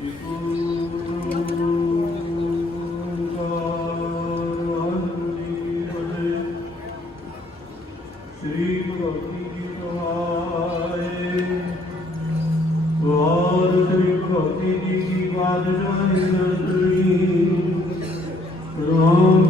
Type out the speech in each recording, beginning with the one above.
ਸ੍ਰੀ ਭਗਵਤੀ ਜੀ ਤੁਹਾਏ ਵਾਰ ਸ੍ਰੀ ਭਗਵਤੀ ਜੀ ਦੀ ਬਾਦ ਜੋਈ ਨੰਦਰੀ ਰਾਮ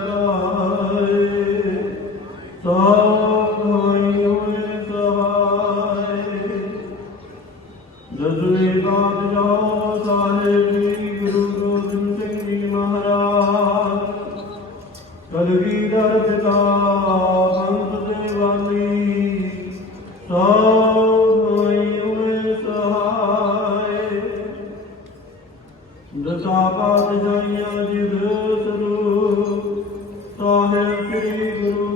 ਦਸਾਂ ਪਾਤ ਜਾਈਆਂ ਜਿਦ ਸਰੂ ਸਾਹਿਬ ਸ੍ਰੀ ਗੁਰੂ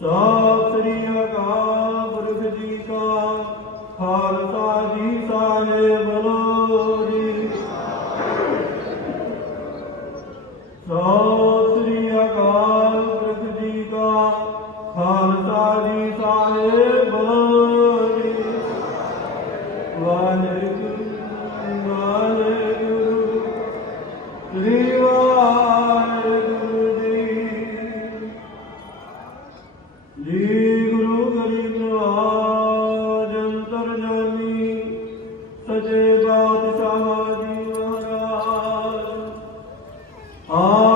ਸਤਿ ਸ੍ਰੀ ਅਕਾਲ ਗੁਰੂ ਜੀ ਕਾ, ਖਾਲਸਾ ਜੀ ਸਾਹਿਬ ਬਲੋਰੀ ਸਤਿ ਸ੍ਰੀ ਅਕਾਲ ਗੁਰੂ ਜੀ ਕਾ, ਖਾਲਸਾ ਜੀ ਸਾਹਿਬ ਬਲੋਰੀ ਵਾਹਿਗੁਰੂ ਵਾਹਿਗੁਰੂ। ਸ੍ਰੀ Oh.